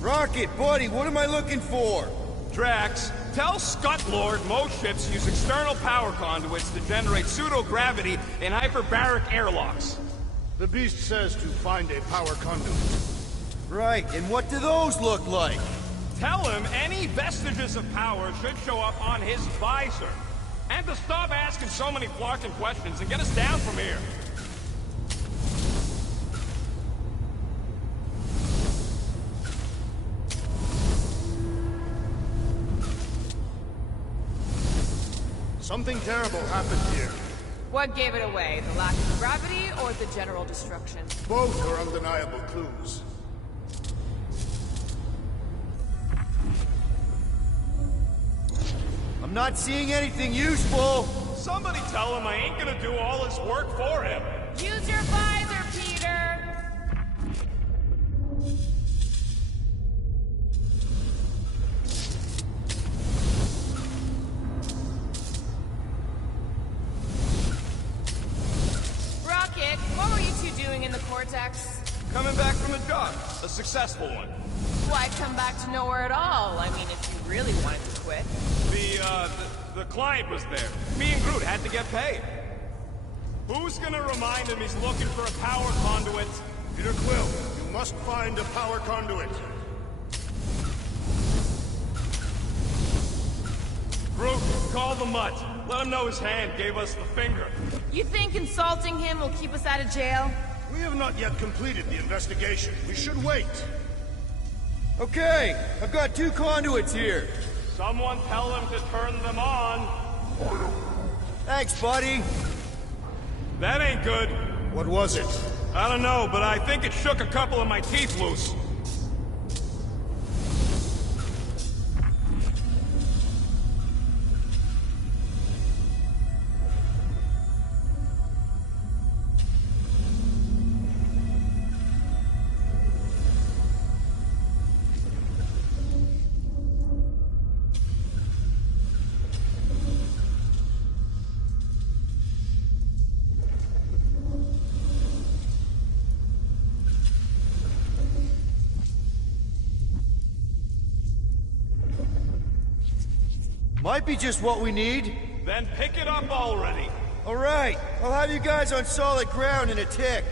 Rocket, buddy, what am I looking for? Drax, tell Scutlord most ships use external power conduits to generate pseudo-gravity in hyperbaric airlocks. The beast says to find a power conduit. Right, and what do those look like? Tell him any vestiges of power should show up on his visor. And to stop asking so many flarkin' questions and get us down from here. Something terrible happened here. What gave it away? The lack of gravity or the general destruction? Both are undeniable clues. I'm not seeing anything useful. Somebody tell him I ain't gonna do all his work for him. Use your visor, Peter! Rocket, what were you two doing in the Cortex? Coming back from a job. A successful one. Why come back to nowhere at all? I mean, if you really wanted to quit. The client was there. Me and Groot had to get paid. Who's gonna remind him he's looking for a power conduit? Peter Quill, you must find a power conduit. Groot, call the mutt. Let him know his hand gave us the finger. You think insulting him will keep us out of jail? We have not yet completed the investigation. We should wait. Okay, I've got 2 conduits here. Someone tell him to turn them on. Thanks, buddy. That ain't good. What was it? I don't know, but I think it shook a couple of my teeth loose. Might be just what we need. Then pick it up already. All right, I'll have you guys on solid ground in a tick.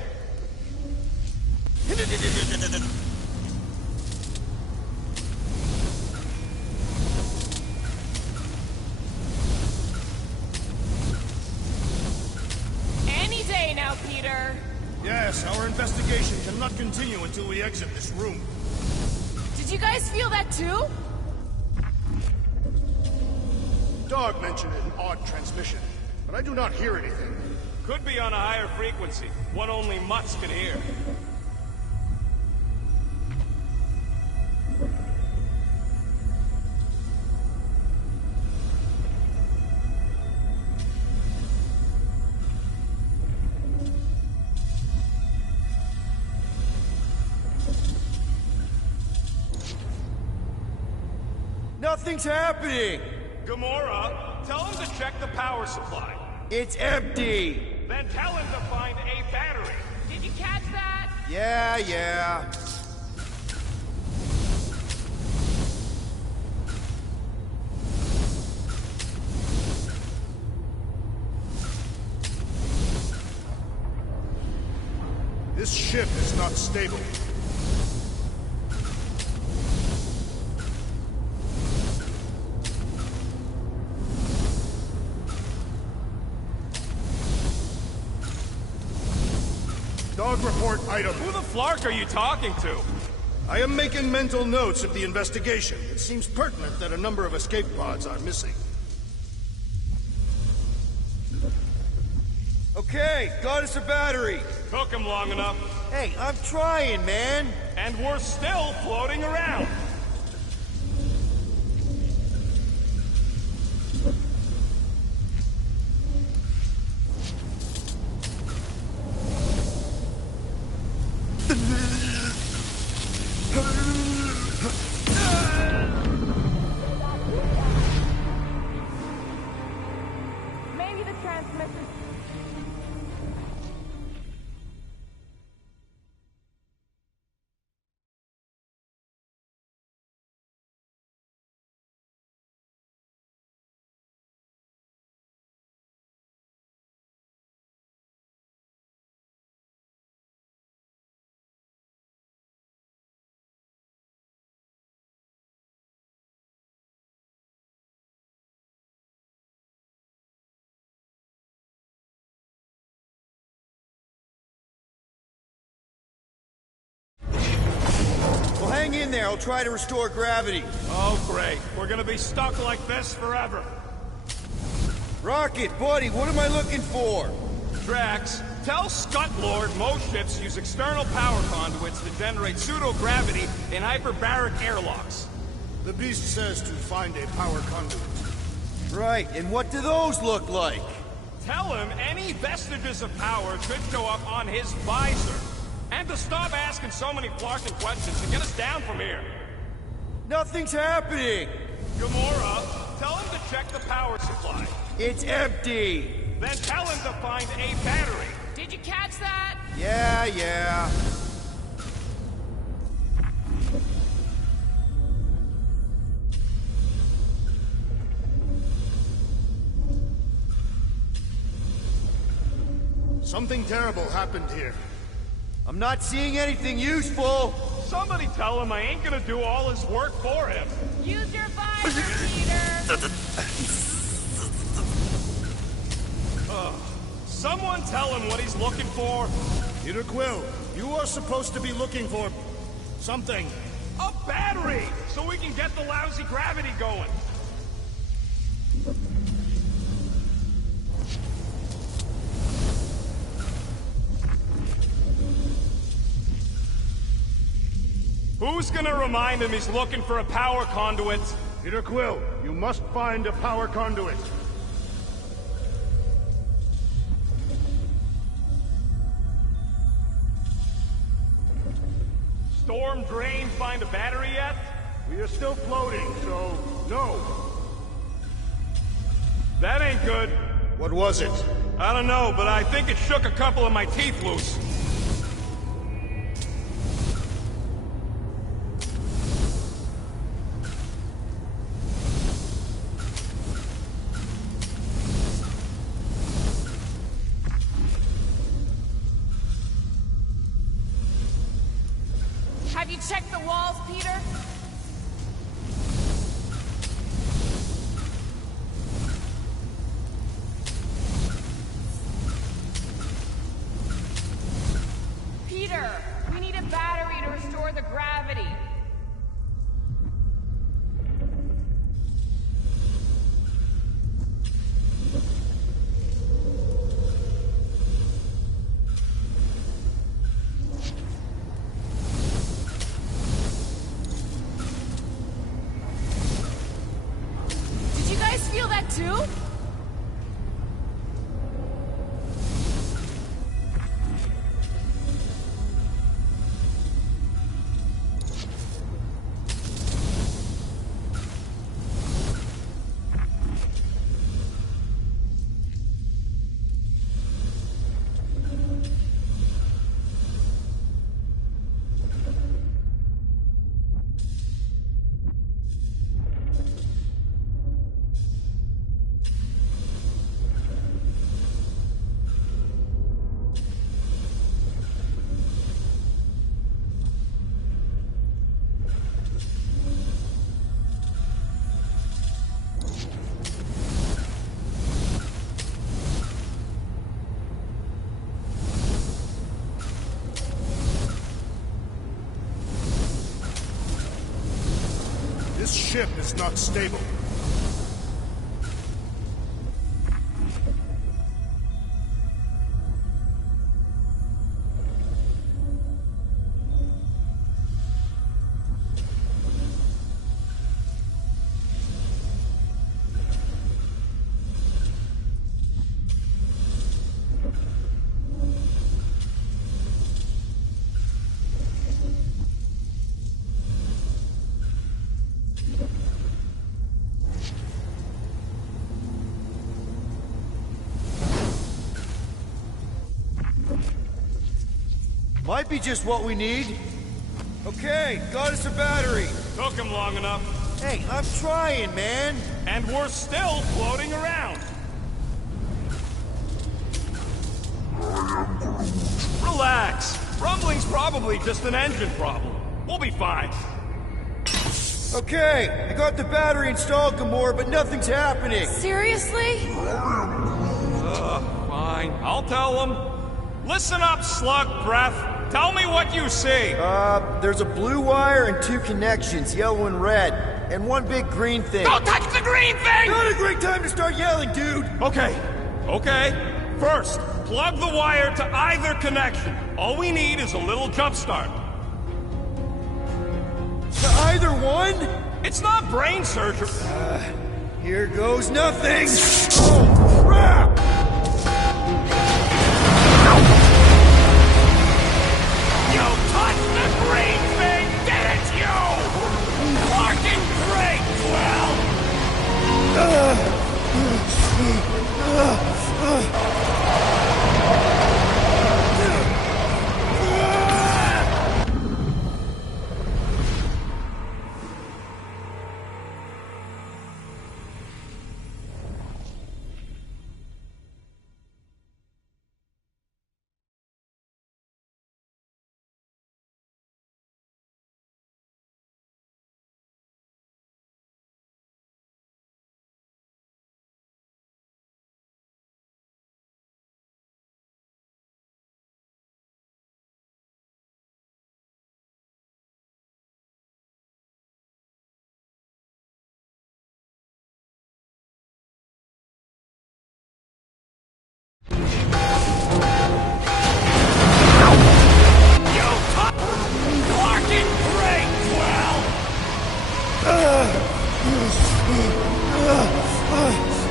Any day now, Peter. Yes, our investigation cannot continue until we exit this room. Did you guys feel that too? Dog mentioned an odd transmission, but I do not hear anything. Could be on a higher frequency, one only mutts can hear. Nothing's happening. Gamora, tell him to check the power supply. It's empty. Then tell him to find a battery. Did you catch that? Yeah. This ship is not stable. Dog report item. Who the flark are you talking to? I am making mental notes of the investigation. It seems pertinent that a number of escape pods are missing. Okay, got us a battery. Took him long enough. Hey, I'm trying, man. And we're still floating around. Maybe the transmission hang in there. I'll try to restore gravity. Oh, great. We're gonna be stuck like this forever. Rocket, buddy, what am I looking for? Drax, tell Scutlord most ships use external power conduits to generate pseudo-gravity in hyperbaric airlocks. The beast says to find a power conduit. Right, and what do those look like? Tell him any vestiges of power should show up on his visor. And to stop asking so many flarkin' questions and get us down from here. Nothing's happening! Gamora, tell him to check the power supply. It's empty! Then tell him to find a battery. Did you catch that? Yeah. Something terrible happened here. I'm not seeing anything useful! Somebody tell him I ain't gonna do all his work for him. Use your visor, Peter! Someone tell him what he's looking for. Peter Quill, you are supposed to be looking for... something. A battery! So we can get the lousy gravity going. Who's gonna remind him he's looking for a power conduit? Peter Quill, you must find a power conduit. Storm Drain find a battery yet? We are still floating, so no. That ain't good. What was it? I don't know, but I think it shook a couple of my teeth loose. Have you checked the walls, Peter? Peter, we need a battery to restore the gravity. Feel that too? This ship is not stable. Might be just what we need. Okay, got us a battery. Took him long enough. Hey, I'm trying, man. And we're still floating around. Relax. Rumbling's probably just an engine problem. We'll be fine. Okay, I got the battery installed, Gamora, but nothing's happening. Seriously? Fine. I'll tell them. Listen up, slug breath. Tell me what you see! There's a blue wire and 2 connections, yellow and red, and 1 big green thing. Don't touch the green thing! Not a great time to start yelling, dude! Okay. First, plug the wire to either connection. All we need is a little jump start. To either one? It's not brain surgery. Here goes nothing! Oh, crap! You touched the green thing, didn't you? Fucking great, Quill!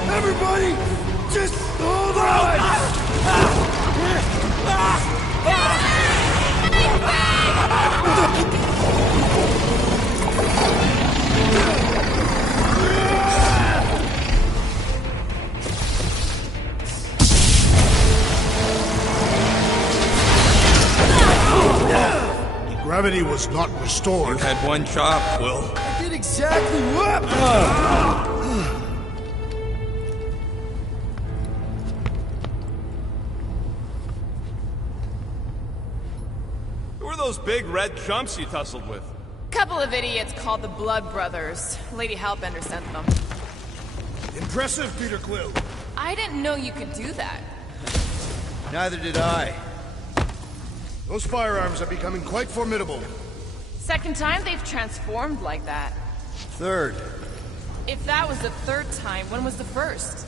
Everybody, just hold on! Gravity was not restored. You had one job, Quill. I did exactly what? Who are those big red chumps you tussled with? Couple of idiots called the Blood Brothers. Lady Hellbender sent them. Impressive, Peter Quill. I didn't know you could do that. Neither did I. Those firearms are becoming quite formidable. Second time they've transformed like that. Third, If that was the third time, when was the first?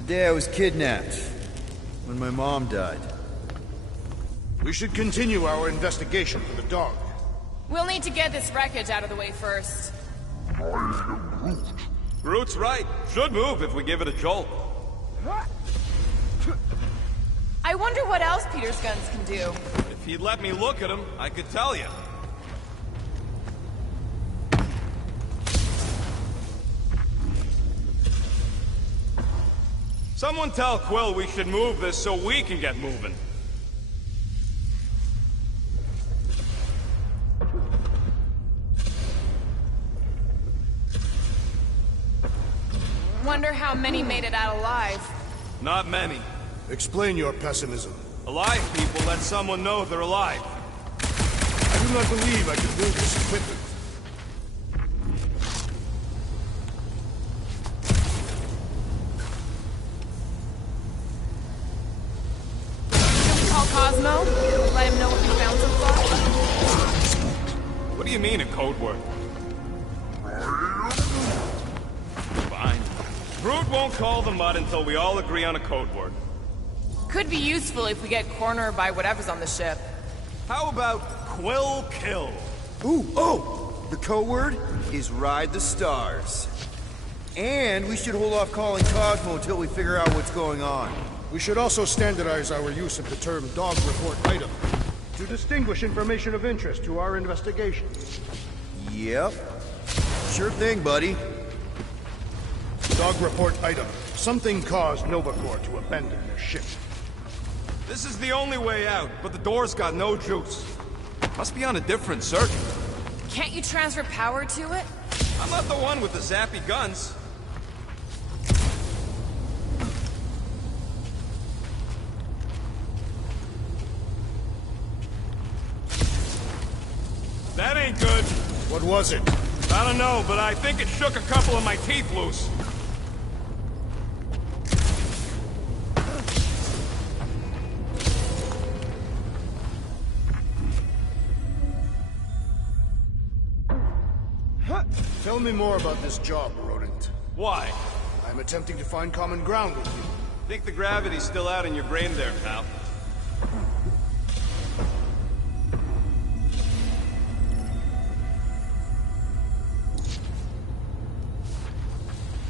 the day I was kidnapped. When my mom died. We should continue our investigation for the dog. We'll need to get this wreckage out of the way first. Groot's right. Should move if we give it a jolt. I wonder what else Peter's guns can do. If he'd let me look at him, I could tell you. Someone tell Quill we should move this so we can get moving. Wonder how many made it out alive. Not many. Explain your pessimism. Alive people let someone know they're alive. I do not believe I can build this equipment. Should we call Cosmo? Let him know what we found so far? What do you mean a code word? Fine. Groot won't call the mud until we all agree on a code word. Could be useful if we get cornered by whatever's on the ship. How about Quill Kill? Ooh, oh! The code word is Ride the Stars. And we should hold off calling Cosmo until we figure out what's going on. We should also standardize our use of the term dog report item to distinguish information of interest to our investigation. Yep. Sure thing, buddy. Dog report item. Something caused Nova Corps to abandon their ship. This is the only way out, but the door's got no juice. Must be on a different circuit. Can't you transfer power to it? I'm not the one with the zappy guns. That ain't good. What was it? I don't know, but I think it shook a couple of my teeth loose. Tell me more about this job, Rodent. Why? I'm attempting to find common ground with you. Think the gravity's still out in your brain there, pal.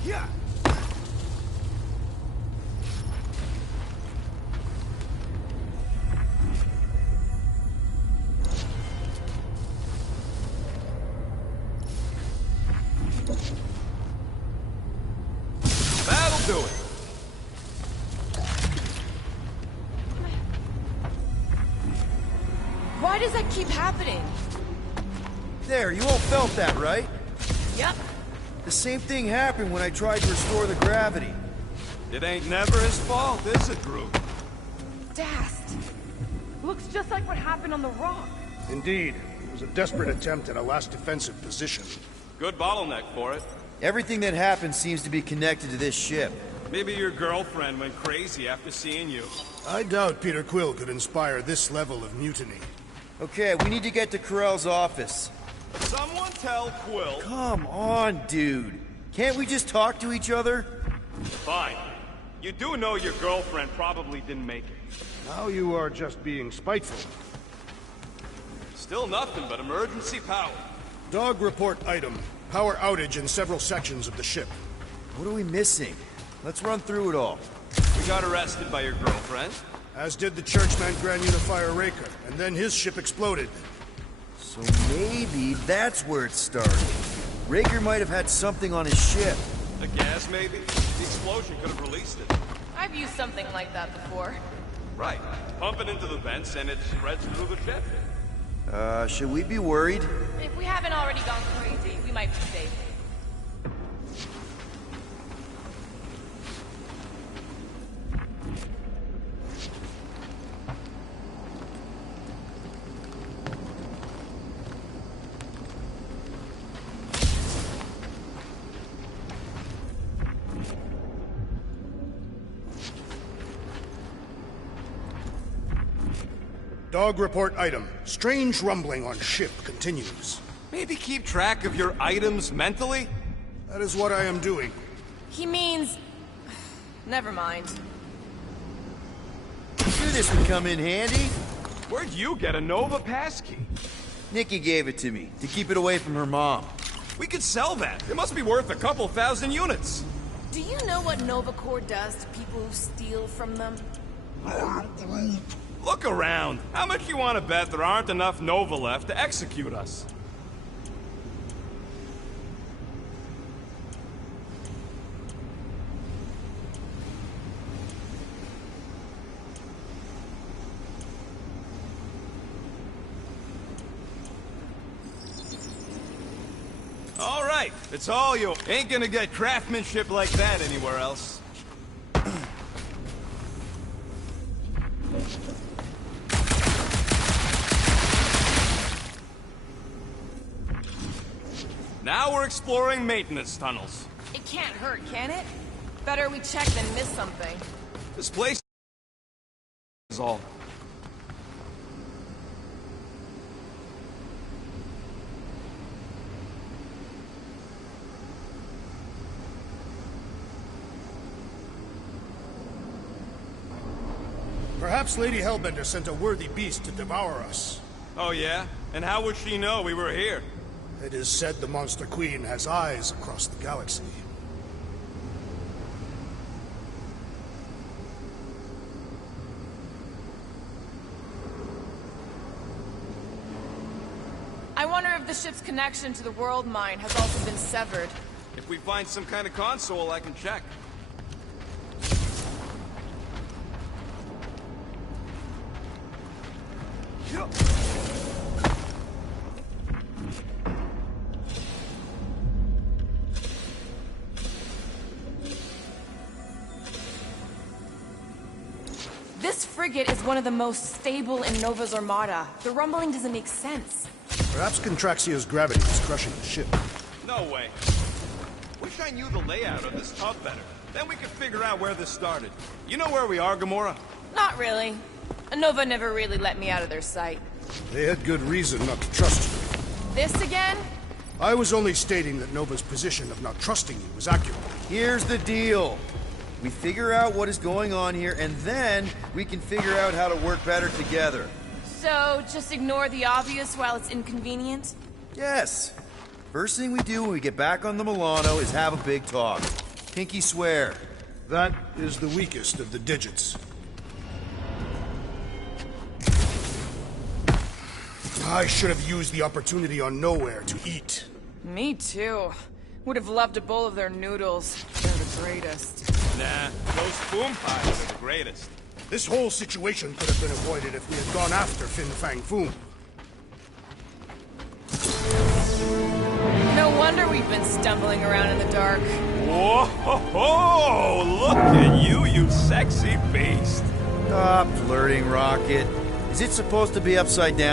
Yeah. That'll do it. Why does that keep happening? There, you all felt that, right? Yep. The same thing happened when I tried to restore the gravity. It ain't never his fault, is it, Groot? Dast. Looks just like what happened on the rock. Indeed. It was a desperate attempt at a last defensive position. Good bottleneck for it. Everything that happened seems to be connected to this ship. Maybe your girlfriend went crazy after seeing you. I doubt Peter Quill could inspire this level of mutiny. Okay, we need to get to Carell's office. Someone tell Quill. Come on, dude. Can't we just talk to each other? Fine. You do know your girlfriend probably didn't make it. Now you are just being spiteful. Still nothing but emergency power. Dog report item. Power outage in several sections of the ship. What are we missing? Let's run through it all. We got arrested by your girlfriend. As did the Churchman Grand Unifier Raker, and then his ship exploded. So maybe that's where it started. Raker might have had something on his ship. A gas, maybe? The explosion could have released it. I've used something like that before. Right. Pump it into the vents and it spreads through the ship. Should we be worried? If we haven't already gone crazy, we might be safe. Dog report item. Strange rumbling on ship continues. Maybe keep track of your items mentally? That is what I am doing. He means... Never mind. Knew this would come in handy. Where'd you get a Nova passkey? Nikki gave it to me, to keep it away from her mom. We could sell that. It must be worth a couple thousand units. Do you know what Nova Corps does to people who steal from them? Look around. How much you want to bet there aren't enough Nova left to execute us? All right, it's all you. Ain't gonna get craftsmanship like that anywhere else. Now we're exploring maintenance tunnels. It can't hurt, can it? Better we check than miss something. This place is all. Perhaps Lady Hellbender sent a worthy beast to devour us. Oh yeah? And how would she know we were here? It is said the Monster Queen has eyes across the galaxy. I wonder if the ship's connection to the world mine has also been severed. If we find some kind of console, I can check. This frigate is one of the most stable in Nova's armada. The rumbling doesn't make sense. Perhaps Contraxia's gravity is crushing the ship. No way. Wish I knew the layout of this tub better. Then we could figure out where this started. You know where we are, Gamora? Not really. Nova never really let me out of their sight. They had good reason not to trust you. This again? I was only stating that Nova's position of not trusting you was accurate. Here's the deal. We figure out what is going on here, and then we can figure out how to work better together. So, just ignore the obvious while it's inconvenient? Yes. First thing we do when we get back on the Milano is have a big talk. Pinky swear. That is the weakest of the digits. I should have used the opportunity on Nowhere to eat. Me too. Would have loved a bowl of their noodles. They're the greatest. Nah, those boom pies are the greatest. This whole situation could have been avoided if we had gone after Fin Fang Foom. No wonder we've been stumbling around in the dark. Whoa, ho, ho, look at you, you sexy beast. Stop flirting, Rocket. Is it supposed to be upside down?